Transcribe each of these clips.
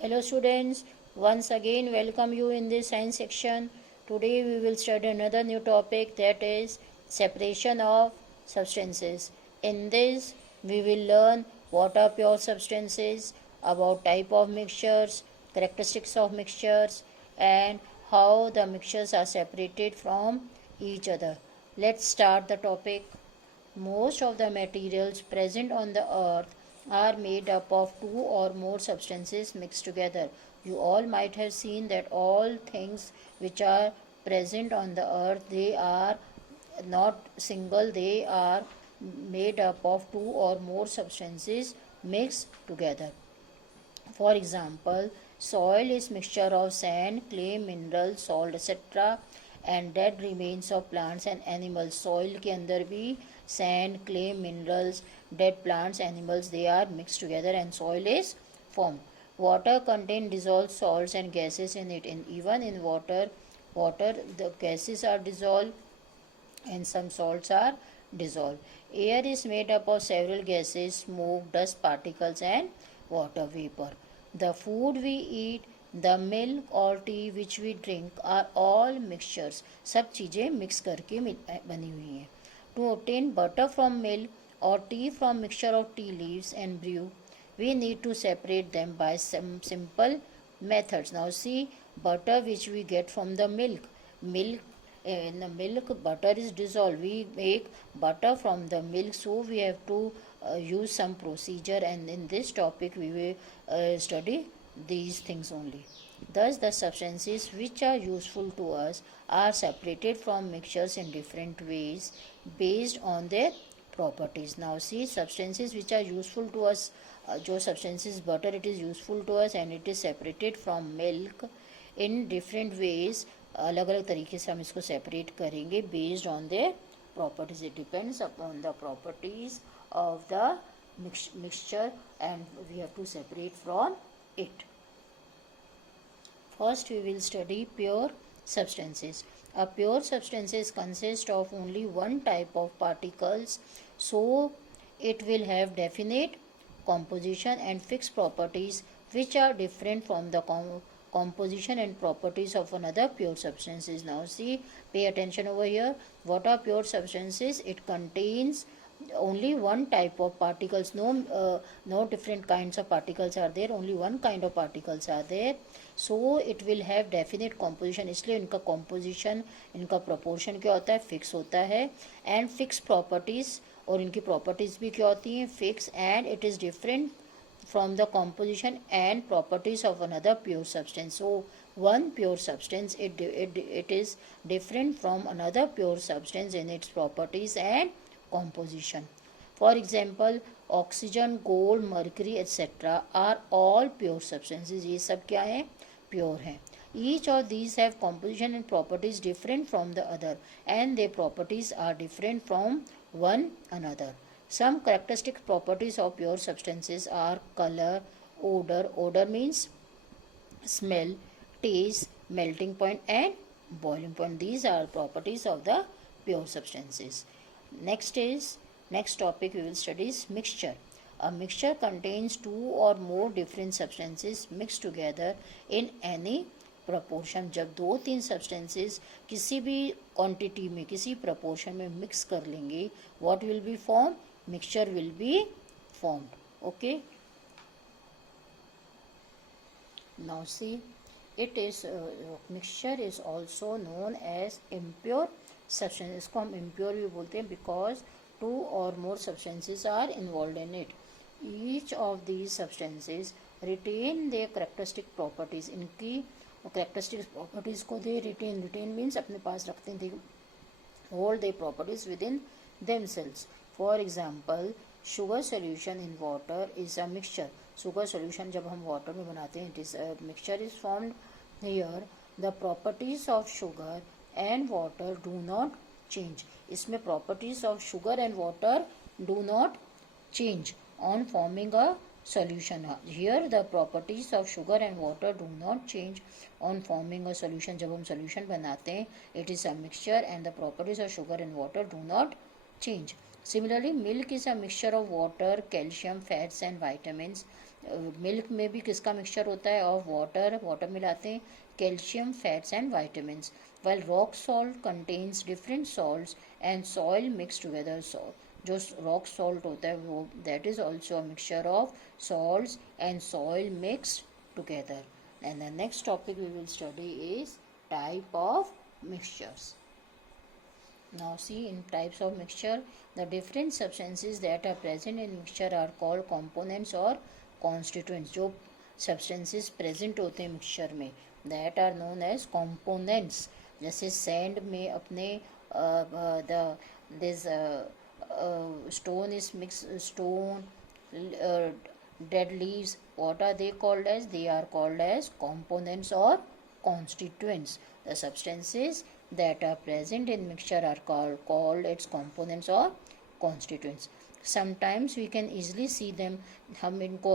Hello students, once again welcome you in this science section. Today we will study another new topic, that is separation of substances. In this we will learn what are pure substances, about type of mixtures, characteristics of mixtures, and how the mixtures are separated from each other. Let's start the topic. Most of the materials present on the earth are made up of two or more substances mixed together. You all might have seen that all things which are present on the earth, they are not single, they are made up of two or more substances mixed together. For example, soil is mixture of sand, clay, mineral, salt, etc. and dead remains of plants and animals. Soil के अंदर भी sand, clay, minerals, dead plants, animals, they are mixed together and soil is formed. Water contains dissolved salts and gases in it, and even in water the gases are dissolved and some salts are dissolved. Air is made up of several gases, smoke, dust particles, and water vapor. The food we eat, the milk or tea which we drink are all mixtures. सब चीज़ें mix करके बनी हुई हैं. To obtain butter from milk or tea from mixture of tea leaves and brew, we need to separate them by some simple methods. Now see, butter which we get from the milk in the milk butter is dissolved, we make butter from the milk, so we have to use some procedure, and in this topic we will study these things only. Thus the substances which are useful to us are separated from mixtures in different ways based on their properties. Now see, substances which are useful to us, जो substances butter, it is useful to us and it is separated from milk in different ways. अलग अलग तरीके से हम इसको separate करेंगे based on their properties. It depends upon the properties of the mixture and we have to separate from it. First we will study pure substances. A pure substances consist of only one type of particles, so it will have definite composition and fixed properties which are different from the composition and properties of another pure substances. Now see, pay attention over here. What are pure substances? It contains only one type of particles, no different kinds of particles are there, only one kind of particles are there, so it will have definite composition. इसलिए इनका composition, इनका proportion क्या होता है, fix होता है, and fixed properties, और इनकी properties भी क्या होती हैं, fix, and it is different from the composition and properties of another pure substance. So one pure substance, it is different from another pure substance in its properties and composition. For example, oxygen, gold, mercury, etc. are all pure substances. ये सब क्या हैं, pure हैं. Each of these have composition and properties different from the other, and their properties are different from one another. Some characteristic properties of pure substances are color, odor, odor means smell, taste, melting point, and boiling point. These are properties of the pure substances. Next topic we will study is mixture. A mixture contains two or more different substances mixed together in any proportion. जब दो तीन substances किसी भी quantity में, किसी proportion में mix कर लेंगे, what will be formed? Mixture will be formed. Okay. Now see, it is mixture is also known as impure substance. इसको हम impure भी बोलते हैं because two or more substances are involved in it. Each of these substances retain their characteristic properties. इनकी characteristic properties को they retain means अपने पास रखते हैं, they hold their properties within themselves. For example, sugar solution in water is a mixture. Sugar solution जब हम water में बनाते हैं, it is a mixture is formed here. The properties of sugar and water do not change. इसमें properties of sugar and water do not change on forming a solution. Here the properties of sugar and water do not change on forming a solution. जब हम solution बनाते हैं, it is a mixture and the properties of sugar and water do not change. Similarly, milk is a mixture of water, calcium, fats and vitamins. Milk में भी किसका mixture होता है? Of water, water मिलाते हैं, calcium, fats and vitamin. while rock salt contains different salts and soil mixed together. So जो rock salt होता है वो that is also a mixture of salts and soil mixed together. And the next topic we will study is type of mixtures. Now see, in types of mixture, the different substances that are present in mixture are called components or constituents. जो substances present होते हैं mixture में that are known as components. जैसे sand में अपने the this stone is mixed, stone, uh, dead leaves, what are they called as? They are called as components or constituents. The substances that are present in mixture are called its components or constituents. Sometimes we can easily see them. हम इनको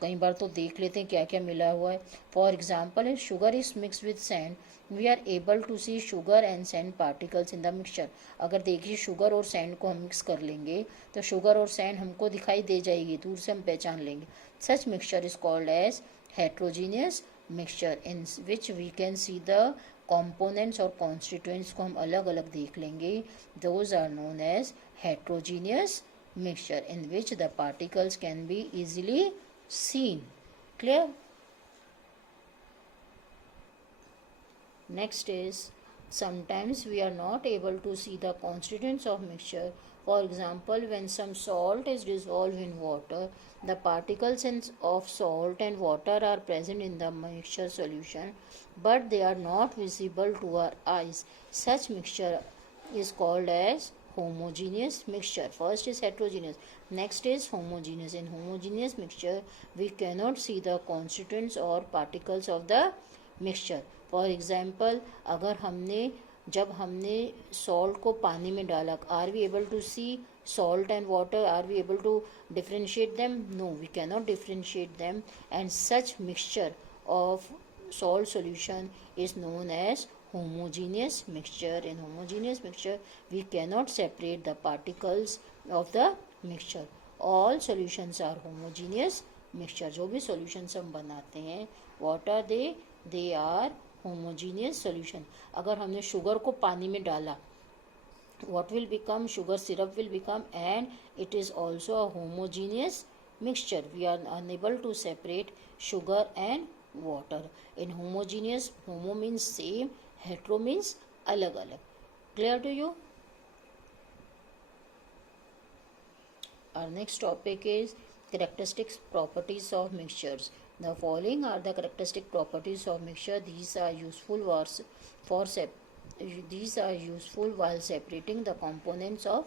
कई बार तो देख लेते हैं क्या क्या मिला हुआ है. For example, if sugar is mixed with sand, we are able to see sugar and sand particles in the mixture. अगर देखिए शुगर और सैंड को हम मिक्स कर लेंगे तो शुगर और सैंड हमको दिखाई दे जाएगी, दूर से हम पहचान लेंगे. Such mixture is called as heterogeneous mixture in which we can see the components और constituents को हम अलग अलग देख लेंगे. Those are known as heterogeneous mixture in which the particles can be easily seen. Clear? Next is, sometimes we are not able to see the constituents of mixture. For example, when some salt is dissolved in water, the particles of salt and water are present in the mixture solution, but they are not visible to our eyes. Such mixture is called as homogeneous mixture. First is heterogeneous, next is homogeneous. In homogeneous mixture, we cannot see the constituents or particles of the mixture. For example, अगर जब हमने salt को पानी में डाला, are we able to see salt and water? Are we able to differentiate them? No, we cannot differentiate them. And such mixture of salt solution is known as homogeneous mixture. In homogeneous mixture, we cannot separate the particles of the mixture. All solutions are homogeneous mixture. जो भी solutions हम बनाते हैं, what are they? They are homogeneous solution. अगर हमने sugar को पानी में डाला, what will become? Sugar syrup will become, and it is also a homogeneous mixture. We are unable to separate sugar and water. In homogeneous, homo means same, hetero means अलग अलग. Clear to you? Our next topic is characteristics, properties of mixtures. The following are the characteristic properties of mixture. These are useful while separating the components of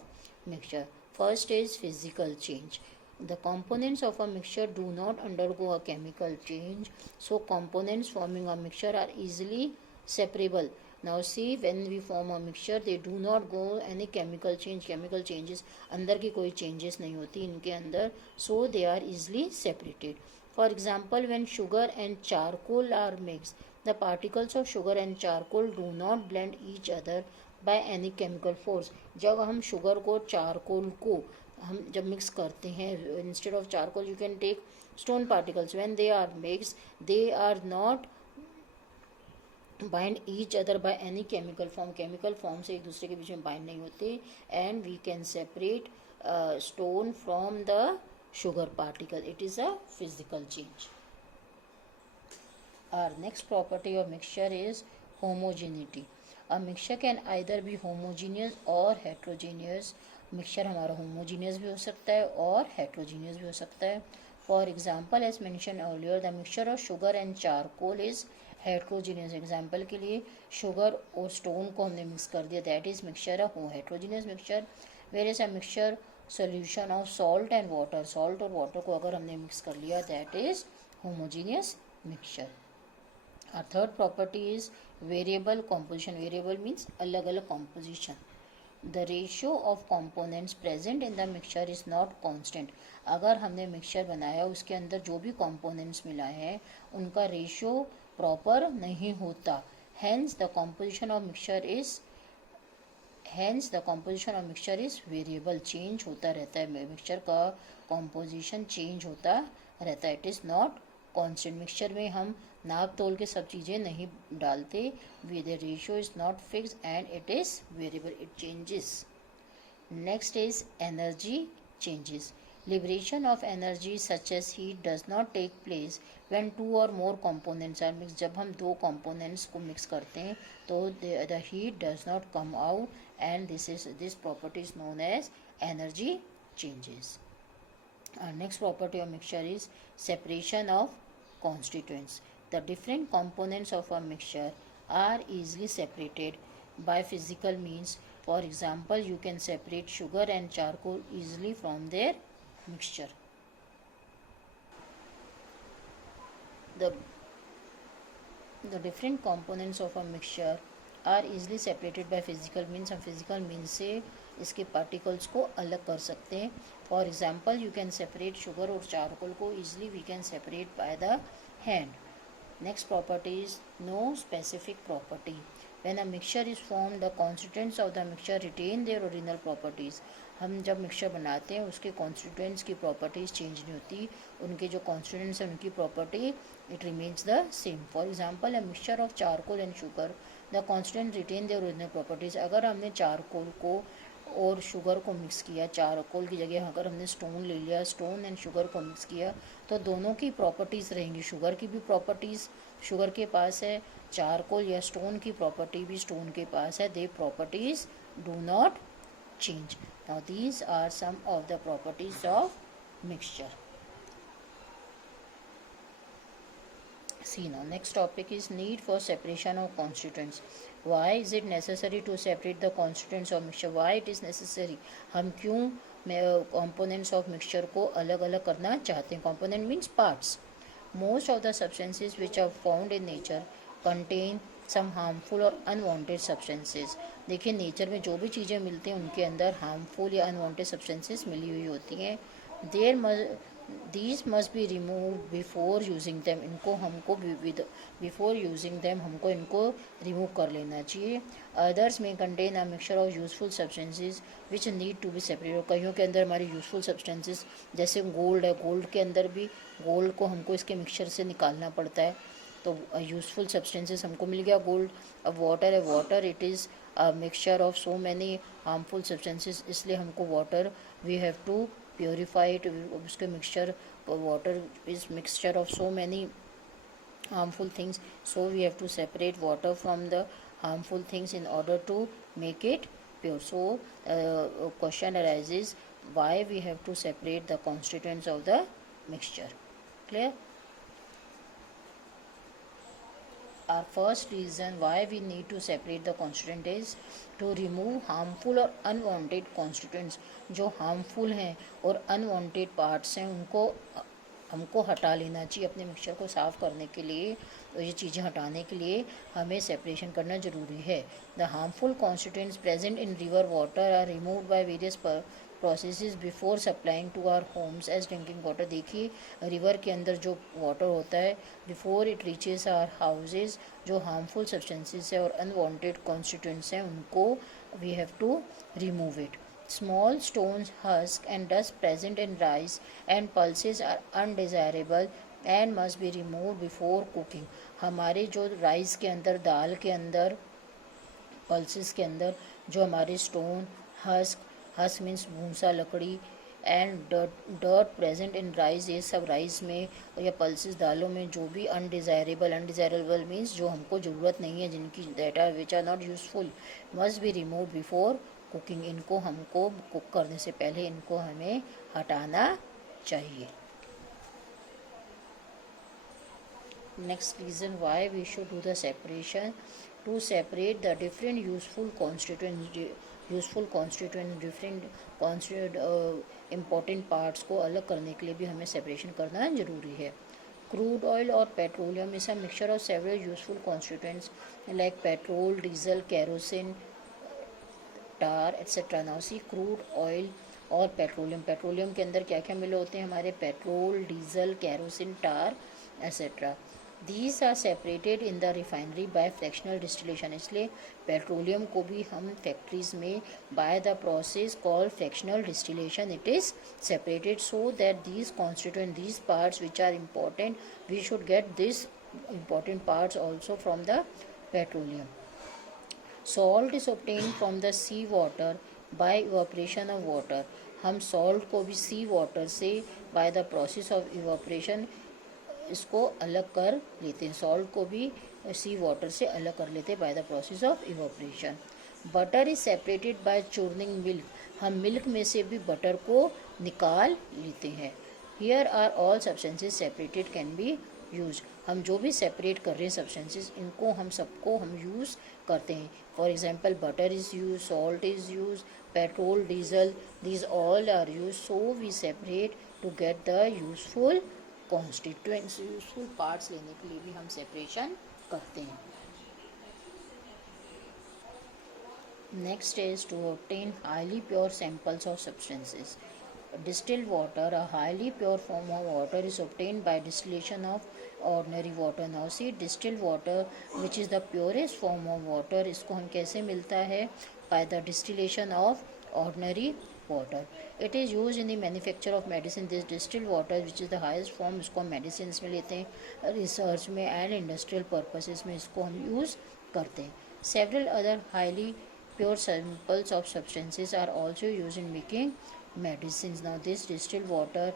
mixture. First is physical change. The components of a mixture do not undergo a chemical change, so components forming a mixture are easily separable. Now see, when we form a mixture, they do not go any chemical change. Chemical changes, अंदर की कोई changes नहीं होती इनके अंदर, so they are easily separated. For example, when sugar and charcoal are mixed, the particles of sugar and charcoal do not blend each other by any chemical force. जब हम sugar को charcoal को हम जब मिक्स करते हैं, instead of charcoal you can take stone particles. When they are mix, they are not bind each other by any chemical form. Chemical form से एक दूसरे के बीच में बाइंड नहीं होते. And we can separate stone from the sugar particle. It is a physical change. Our next property of mixture is homogeneity. A mixture can either be homogeneous or heterogeneous. Mixture हमारा होमोजीनियस भी हो सकता है और heterogeneous भी हो सकता है. For example, as mention earlier, the mixture of sugar and charcoal is heterogeneous. Example के लिए शुगर और स्टोन को हमने मिक्स कर दिया, that is mixture of heterogeneous mixture. Where is a mixture solution of salt and water, salt और water को अगर हमने मिक्स कर लिया, that is homogeneous mixture. Our third property is variable composition. Variable means अलग अलग composition. The ratio of components present in the mixture is not constant. अगर हमने मिक्सचर बनाया, उसके अंदर जो भी components मिला है उनका रेशियो प्रॉपर नहीं होता. Hence the composition of mixture is variable. Change होता रहता है, मिक्सचर का composition चेंज होता रहता है। It is not constant. Mixture में हम नाप तोल के सब चीज़ें नहीं डालते। The ratio is not fix and it is variable, it changes. Next is energy changes. Liberation of energy such as heat does not take place when two or more components are mixed. जब हम दो components को mix करते हैं तो the heat does not come out and this property is known as energy changes. Our next property of mixture is separation of constituents. The different components of a mixture are easily separated by physical means. For example, you can separate sugar and charcoal easily from their mixture. The different components of a mixture are easily separated by physical means. हम physical means से इसके particles को अलग कर सकते हैं. For example, you can separate sugar और charcoal को easily we can separate by the hand. Next property is no specific property. When a mixture is formed, the constituents of the mixture retain their original properties. हम जब mixture बनाते हैं उसके constituents की properties change नहीं होती, उनके जो कॉन्स्टिट्यूएंट्स हैं उनकी property it remains the same. For example, a mixture of charcoal and sugar, the constituent retain their original properties. अगर हमने चारकोल को और शुगर को मिक्स किया, चारकोल की जगह अगर हमने स्टोन ले लिया, स्टोन एंड शुगर को मिक्स किया, तो दोनों की प्रॉपर्टीज़ रहेंगी. शुगर की भी प्रॉपर्टीज़ शुगर के पास है, चारकोल या स्टोन की प्रॉपर्टी भी स्टोन के पास है. They properties do not change. Now these are some of the properties of mixture. See now, next topic is need for separation of constituents. Why is it necessary to separate the constituents of mixture? Why it is necessary? हम क्यों components of mixture को अलग अलग करना चाहते हैं? Component means parts. Most of the substances which are found in nature contain some harmful और unwanted substances. देखिए, नेचर में जो भी चीज़ें मिलती हैं उनके अंदर harmful या unwanted substances मिली हुई होती हैं. These must be removed before using them. इनको हमको before using them हमको इनको remove कर लेना चाहिए. Others may contain a mixture of useful substances which need to be separated. कईयों के अंदर हमारी useful substances जैसे गोल्ड है, गोल्ड के अंदर भी गोल्ड को हमको इसके मिक्सचर से निकालना पड़ता है, तो यूजफुल सब्सटेंसेस हमको मिल गया गोल्ड. अब वाटर है, water it is a mixture of so many harmful substances, इसलिए हमको water we have to purify it. उसके mixture, water is mixture of so many harmful things, so we have to separate water from the harmful things in order to make it pure. So question arises, why we have to separate the constituents of the mixture? Clear? Our first reason why we need to separate the constituent is to remove harmful और unwanted constituents. जो harmful हैं और unwanted parts हैं उनको हमको हटा लेना चाहिए. अपने मिक्सचर को साफ़ करने के लिए, तो ये चीज़ें हटाने के लिए हमें सेपरेशन करना ज़रूरी है. The harmful constituents present in river water are removed by various processes before supplying to our homes as drinking water. देखिए, रिवर के अंदर जो वाटर होता है, before it reaches our houses, जो हार्मफुल सब्सटेंसेस है और अनवांटेड कॉन्स्टिट्यूएंट्स हैं उनको we have to remove it. Small stones, husk and dust present in rice and pulses are undesirable and must be removed before cooking. हमारे जो rice के अंदर, दाल के अंदर, पल्सेस के अंदर जो हमारे स्टोन, हस्क मीन्स भूसा, लकड़ी and dirt present in rice, ये सब राइस में या पल्सेस, दालों में जो भी अनडिज़ायरेबल मीन्स जो हमको ज़रूरत नहीं है, जिनकी that are which are not useful, must be remove before cooking. इनको हमको कुक करने से पहले इनको हमें हटाना चाहिए. Next reason why we should do the separation, to separate the different useful constituent different important parts को अलग करने के लिए भी हमें सेपरेशन करना ज़रूरी है. क्रूड ऑयल और petroleum is a mixture of several useful constituents like petrol, diesel, kerosene, tar etcetera. Now see, crude oil और पेट्रोलियम के अंदर क्या क्या मिले होते हैं हमारे? Petrol, diesel, kerosene, tar etcetera. These are separated in the refinery by fractional distillation. इसलिए पेट्रोलियम को भी हम फैक्ट्रीज में by the process called fractional distillation it is separated, so that these constituent, these parts which are important, we should get this important parts also from the petroleum. Salt is obtained from the sea water by evaporation of water. हम salt को भी sea water से by the process of evaporation इसको अलग कर लेते हैं. Salt को भी सी वाटर से अलग कर लेते हैं by the process of evaporation. Butter is separated by churning milk. हम मिल्क में से भी बटर को निकाल लेते हैं. Here are all substances separated can be use. हम जो भी सेपरेट कर रहे हैं सब्सटेंसेस, इनको हम सबको हम यूज़ करते हैं. For example butter is use, salt is use, petrol, diesel, these all are used, so we separate to get the useful constituents, useful parts लेने के लिए भी हम सेपरेशन करते हैं. Next is to obtain highly pure samples of substances. Distilled water, a highly pure form of water, is obtained by distillation of ordinary water. Now see, distilled water which is the purest form of water, इसको हम कैसे मिलता है? By the distillation of ordinary water. It is used in the manufacture of medicine. This distilled water which is the highest form, इसको हम medicines में लेते हैं, रिसर्च में एंड इंडस्ट्रियल पर्पसेस में इसको हम यूज़ करते हैं. Several other highly pure samples of substances are also used in making medicines. Now this distilled water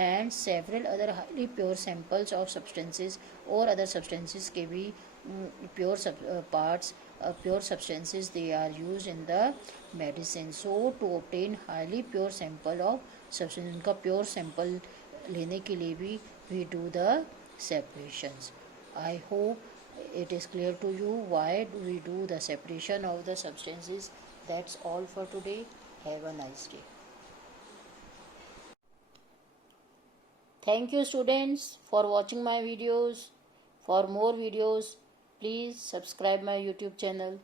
and several other highly pure samples of substances और other substances के भी pure parts, pure substances, they are used in the medicine. So to obtain highly pure sample of substance, उनका pure sample लेने के लिए भी we do the separations. I hope it is clear to you why do we do the separation of the substances. That's all for today. Have a nice day. Thank you students for watching my videos. For more videos, please subscribe my YouTube channel.